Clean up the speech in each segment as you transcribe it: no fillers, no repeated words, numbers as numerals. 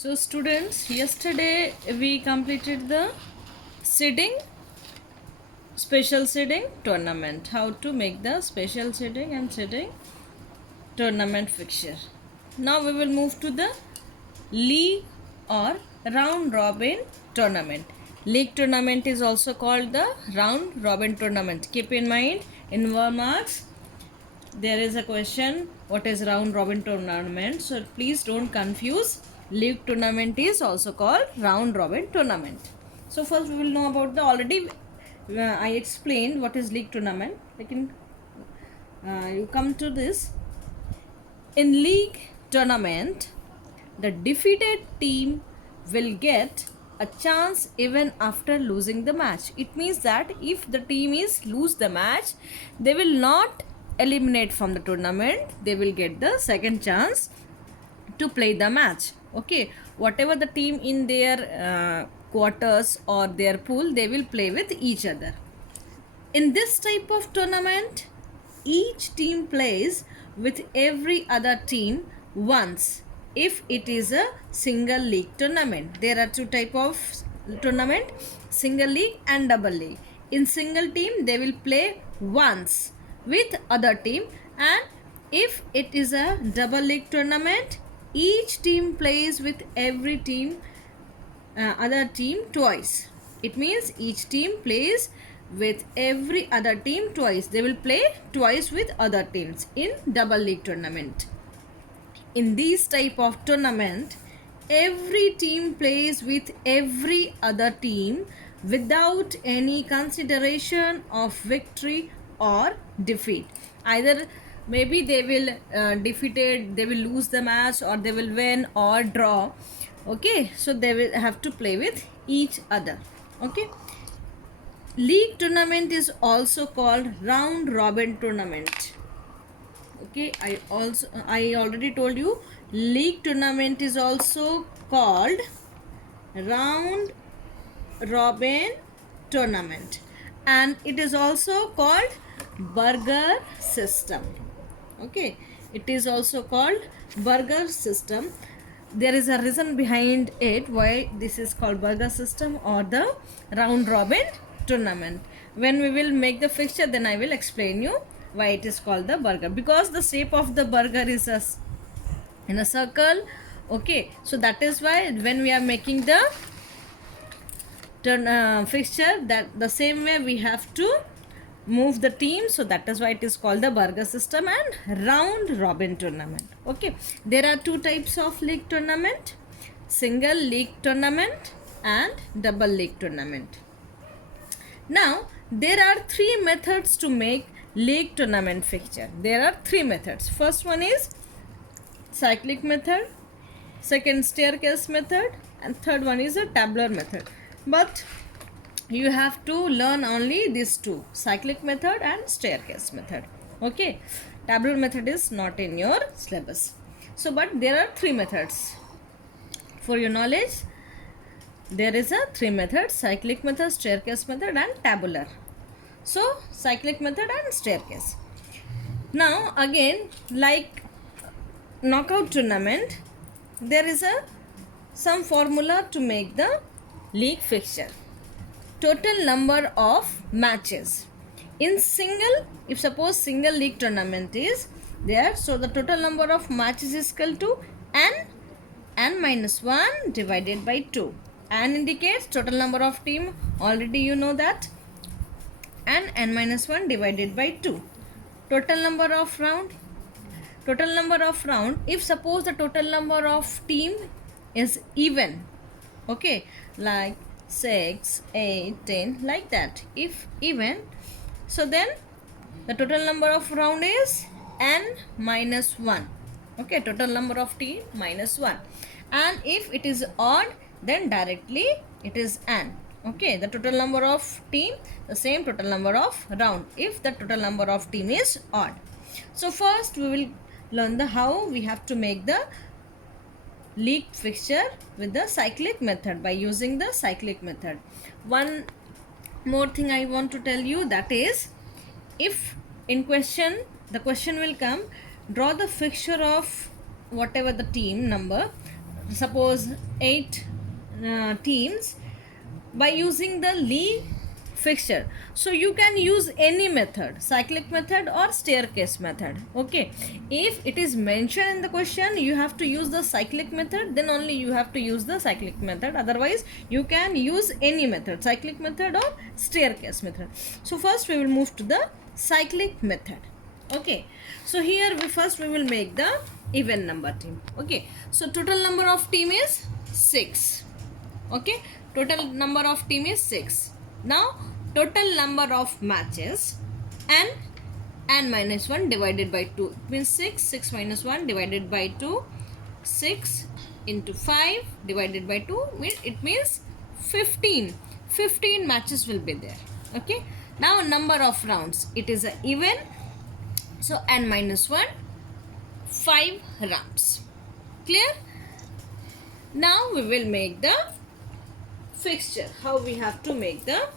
So students, yesterday we completed the seeding, special seeding tournament. How to make the special seeding and seeding tournament fixture. Now we will move to the league or round robin tournament. League tournament is also called the round robin tournament. Keep in mind, in 1 marks there is a question, what is round robin tournament? So please don't confuse. League tournament is also called round robin tournament. So first we will know about the already I explained what is league tournament. You come to this. In league tournament, the defeated team will get a chance even after losing the match. It means that if the team is lose the match, they will not eliminate from the tournament. They will get the second chance to play the match. Okay, whatever the team in their quarters or their pool, they will play with each other. In this type of tournament, each team plays with every other team once if it is a single league tournament. There are two type of tournament, single league and double league. In single team, they will play once with other team, and if it is a double league tournament, each team plays with every team other team twice. It means each team plays with every other team twice. They will play twice with other teams in double league tournament. In this type of tournament, every team plays with every other team without any consideration of victory or defeat. Either maybe they will defeated, they will lose the match, or they will win or draw. Okay, so they will have to play with each other. Okay, league tournament is also called round robin tournament. Okay, I already told you, league tournament is also called round robin tournament, and it is also called burger system. Okay, it is also called burger system. There is a reason behind it why this is called burger system or the round robin tournament. When we will make the fixture, then I will explain you why it is called the burger, because the shape of the burger is in a circle. Okay, so that is why when we are making the fixture, that the same way we have to move the team. So that is why it is called the burger system and round robin tournament. Okay, there are two types of league tournament: single league tournament and double league tournament. Now there are three methods to make league tournament fixture. There are three methods. First one is cyclic method, second staircase method, and third one is a tabular method. But you have to learn only these two, cyclic method and staircase method. Okay, tabular method is not in your syllabus. So but there are three methods. For your knowledge, there is a three methods: cyclic method, staircase method and tabular. So cyclic method and staircase. Now again, like knockout tournament, there is some formula to make the league fixture. Total number of matches. In single, if suppose single league tournament is there, so the total number of matches is equal to n minus 1 divided by 2. N indicates total number of team, already you know that, and n minus 1 divided by 2. Total number of round. Total number of round, if suppose the total number of team is even, okay, like 6, 8, 10, like that, if even, so then the total number of round is n minus 1. Okay, total number of team minus 1. And if it is odd, then directly it is n. Okay, the total number of team, the same total number of round if the total number of team is odd. So first we will learn the how we have to make the league fixture with the cyclic method by using the cyclic method. One more thing I want to tell you, that is, if in question, the question will come, draw the fixture of whatever the team number, suppose 8 teams by using the league fixture. So you can use any method, cyclic method or staircase method. Okay, if it is mentioned in the question you have to use the cyclic method, then only you have to use the cyclic method. Otherwise you can use any method, cyclic method or staircase method. So first we will move to the cyclic method. Okay, so here we will make the even number team. Okay, so total number of team is 6. Okay, total number of team is 6. Now total number of matches n minus 1 divided by 2, it means 6 minus 1 divided by 2, 6 into 5 divided by 2, it means 15 matches will be there. Okay, now number of rounds, it is an even, so n minus 1, 5 rounds. Clear? Now we will make the fixture. How we have to make the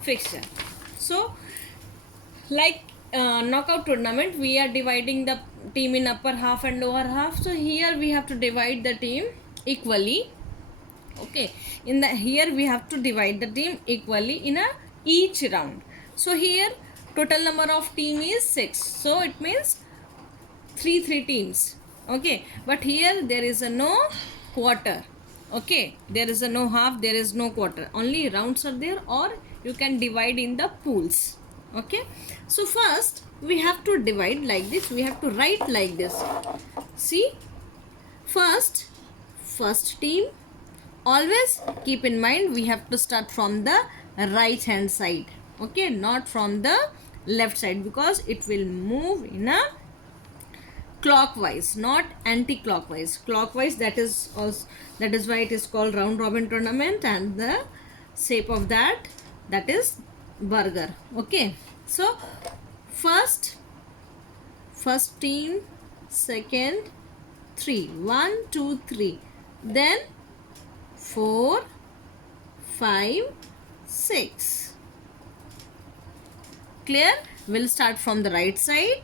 fixture? So like knockout tournament, we are dividing the team in upper half and lower half. So here we have to divide the team equally. Okay, in the here we have to divide the team equally in each round. So here total number of team is 6, so it means 3 teams. Okay, but here there is a no quarter. Okay, there is a no half, there is no quarter, only rounds are there, or you can divide in the pools. Okay, so first we have to divide like this, we have to write like this. See, first team, always keep in mind we have to start from the right hand side. Okay, not from the left side, because it will move in a clockwise, not anti-clockwise. Clockwise, that is why it is called round robin tournament, and the shape of that is burger. Okay, so first team, second 3, 1 2 3, then 4 5 6. Clear? We'll start from the right side.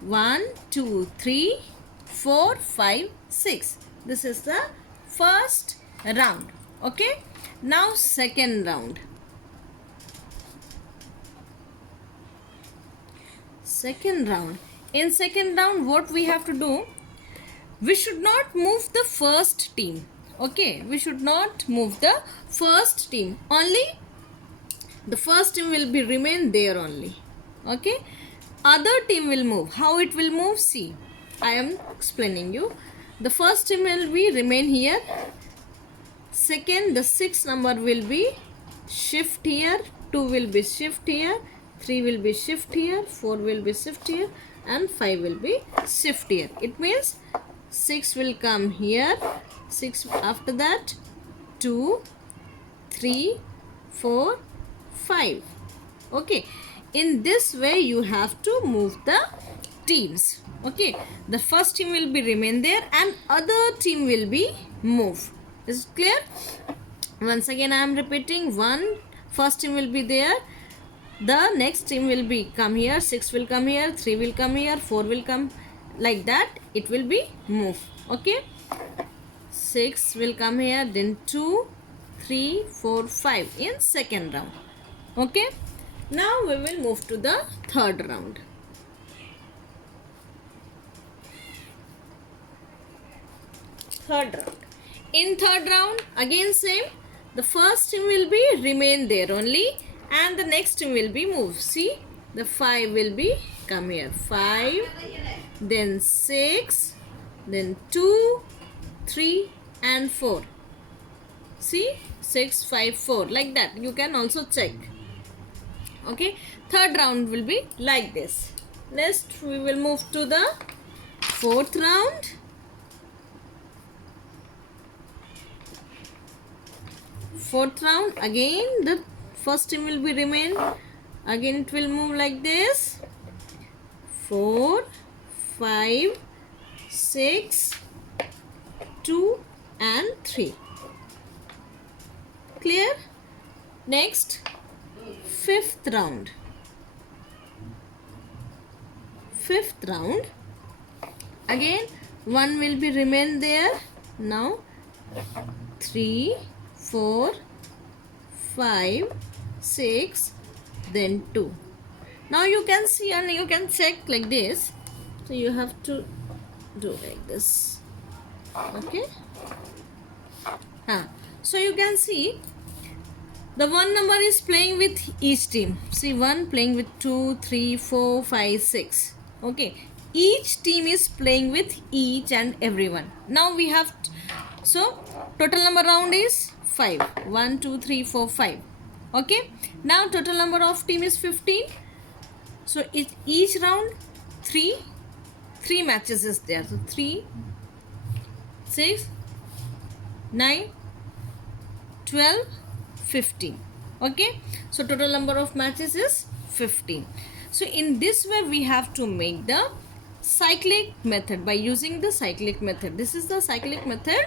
1 2 3 4 5 6. This is the first round. Okay, now second round. In second round, what we have to do, we should not move the first team. Okay, we should not move the first team, only the first team will be remain there only. Okay, other team will move. How it will move? See, I am explaining you. The first team will be remain here. Second, the 6 number will be shift here, 2 will be shift here, 3 will be shift here, 4 will be shift here, and 5 will be shift here. It means 6 will come here, 6 after that, 2 3 4 5. Okay, in this way you have to move the teams. Okay, the first team will be remain there and other team will be move. Is it clear? Once again I am repeating. First team will be there, the next team will be come here, 6 will come here, 3 will come here, 4 will come, like that it will be move. Okay, 6 will come here, then 2 3 4 5 in second round. Okay, now we will move to the third round. In third round, again same. The first team will be remain there only, and the next team will be moved. See, the 5 will be come here, 5, then 6, then 2, 3 and 4. See, 6 5 4, like that you can also check. Okay, third round will be like this. Next we will move to the fourth round. Fourth round, again the first team will be remain, again it will move like this, 4 5 6 2 and 3. Clear? Next, fifth round. Again 1 will be remain there, Now 3, 4, 5, 6, then 2. Now you can see and you can check like this. So you have to do like this. Okay. So you can see the one number is playing with each team. See, one playing with 2, 3, 4, 5, 6. Okay. Each team is playing with each and everyone. Now we have, so total number round is 5. 1, 2, 3, 4, 5. Okay. Now total number of team is 15. So each round 3 matches is there. So 3, 6, 9, 12, 15. Okay. So total number of matches is 15. So in this way we have to make the cyclic method by using the cyclic method. This is the cyclic method.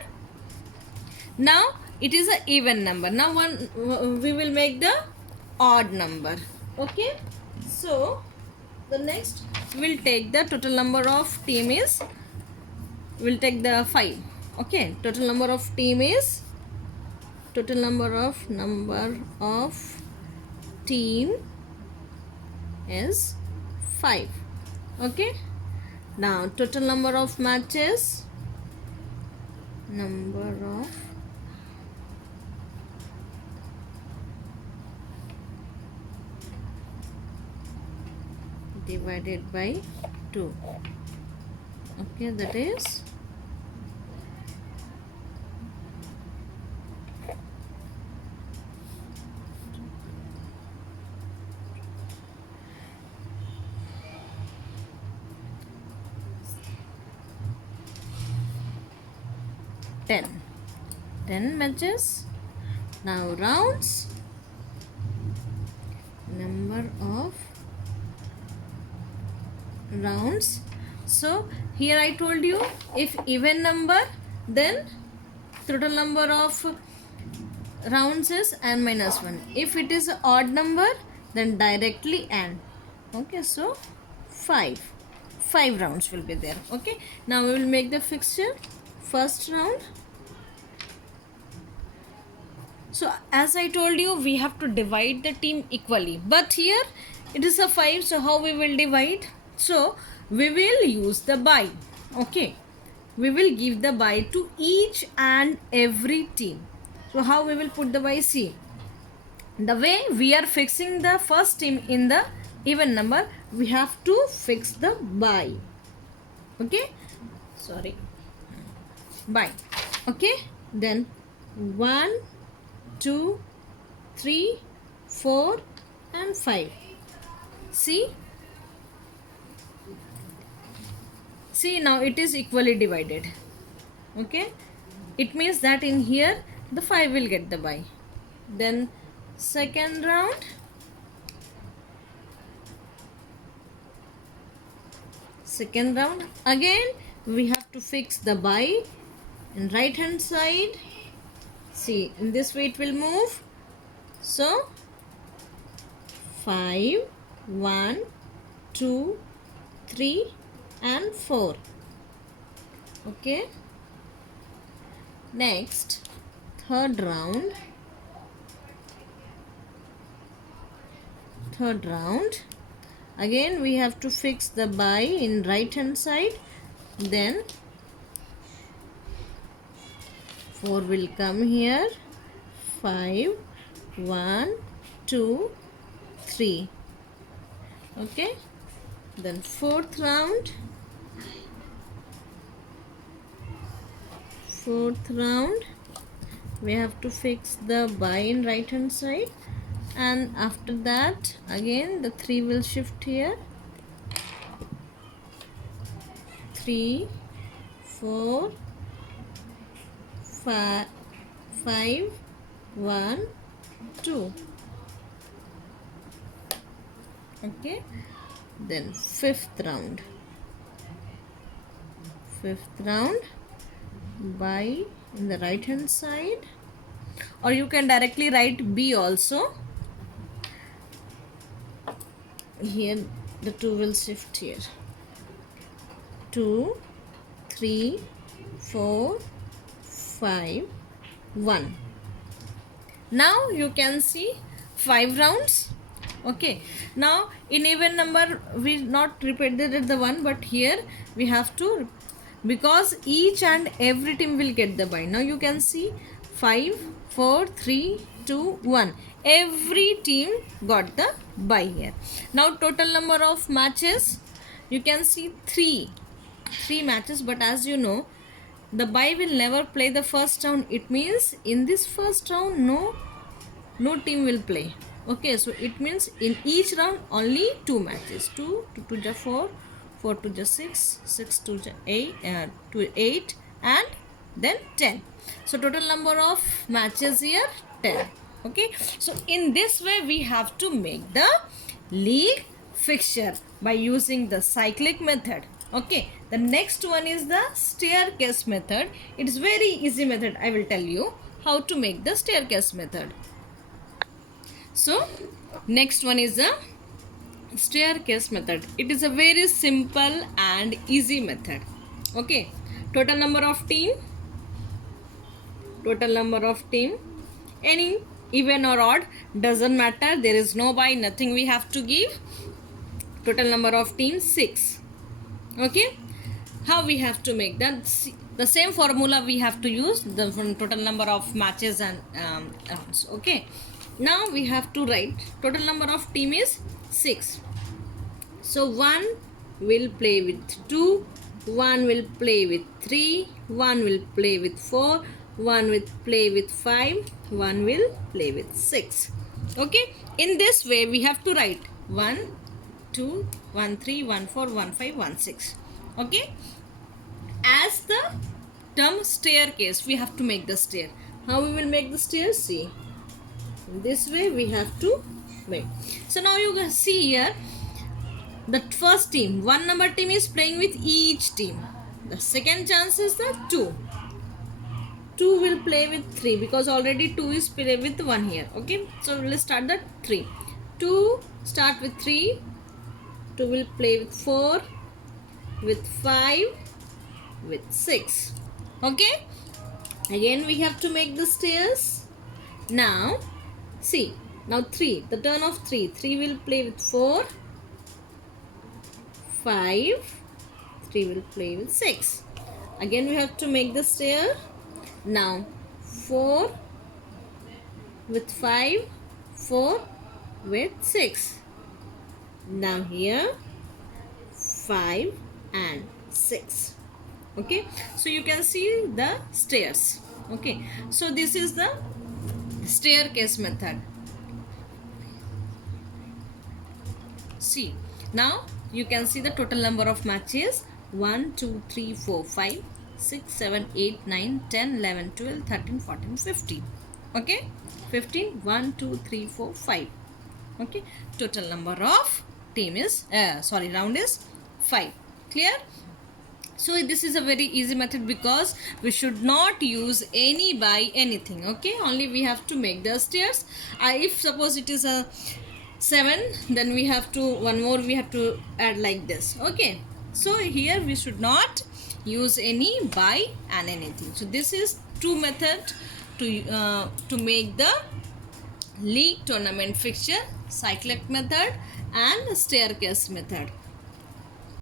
Now it is an even number. Now we will make the odd number. Okay. So the next we'll take the total number of team is, we'll take the 5. Okay. Total number of team is, total number of team is 5. Okay. Now total number of matches, divided by 2. Okay, that is 10 matches. Now rounds, number of rounds. So here I told you, if even number, then total number of rounds is n minus 1. If it is odd number, then directly n. Okay, so 5 rounds will be there. Okay, now we will make the fixture. First round, so as I told you, we have to divide the team equally, but here it is a 5. So how we will divide? So we will use the by. Okay, we will give the by to each and every team. So how we will put the by? See, the way we are fixing the first team in the even number, we have to fix the by. Okay, sorry, by. Okay, then 1, 2, 3, 4 and 5. See, now it is equally divided. Okay, it means that in here the 5 will get the by. Then second round, again we have to fix the by in right hand side. See, in this way it will move. So 5, 1, 2, 3 and 4. Okay, next third round, again we have to fix the by in right hand side. Then 4 will come here. 5, 1, 2, 3. Okay, then fourth round, we have to fix the by in right hand side, and after that again the 3 will shift here. 3, 4, 5, 1, 2. Okay, then fifth round, by in the right hand side, or you can directly write B also. Here the 2 will shift here. 2, 3, 4, 5, 1. Now you can see 5 rounds. Okay, now in even number we not repeated the 1, but here we have to, because each and every team will get the bye. Now you can see 5, 4, 3, 2, 1. Every team got the bye here. Now total number of matches, you can see 3 matches, but as you know, the bye will never play the first round. It means in this first round no team will play. Okay, so it means in each round only 2 matches. 2 to 2 4, 4 to 6, 6 to 8 and then 10. So total number of matches here 10. Okay, so in this way we have to make the league fixture by using the cyclic method. Okay, the next one is the staircase method. It is very easy method. I will tell you how to make the staircase method. So next one is the staircase method. It is a very simple and easy method. Okay, total number of team, any even or odd doesn't matter. There is no bye, nothing we have to give. Total number of teams 6. Okay, how we have to make that? The same formula we have to use, the total number of matches and rounds. Okay, now we have to write total number of team is 6. So 1 will play with 2, 1 will play with 3, 1 will play with 4, 1 will play with 5, 1 will play with 6. Okay, in this way we have to write 1, 2, 1, 3, 1, 4, 1, 5, 1, 6. Okay, as the term staircase we have to make the stair. How we will make the stair? See, this way we have to make. So now you can see here the first team, 1 number team is playing with each team. The second chance is the 2 will play with 3 because already 2 is play with 1 here. Okay, so let's start the 3. 2 start with 3, 2 will play with 4, with 5, with 6. Okay, again we have to make the stairs. Now see, now 3, the turn of 3 will play with 4, 5, 3 will play with 6. Again we have to make the stair. Now 4 with 5, 4 with 6. Now here 5 and 6. Okay, so you can see the stairs. Okay, so this is the staircase method. See, now you can see the total number of matches: 1, 2, 3, 4, 5, 6, 7, 8, 9, 10, 11, 12, 13, 14, 15. Okay, 15, 1, 2, 3, 4, 5. Okay, total number of team is round is 5. Clear? So this is a very easy method because we should not use any by anything. Okay, only we have to make the stairs. If suppose it is a 7, then we have to one more we have to add like this. Okay, so here we should not use any by and anything. So this is 2 method to make the league tournament fixture: cyclic method and staircase method.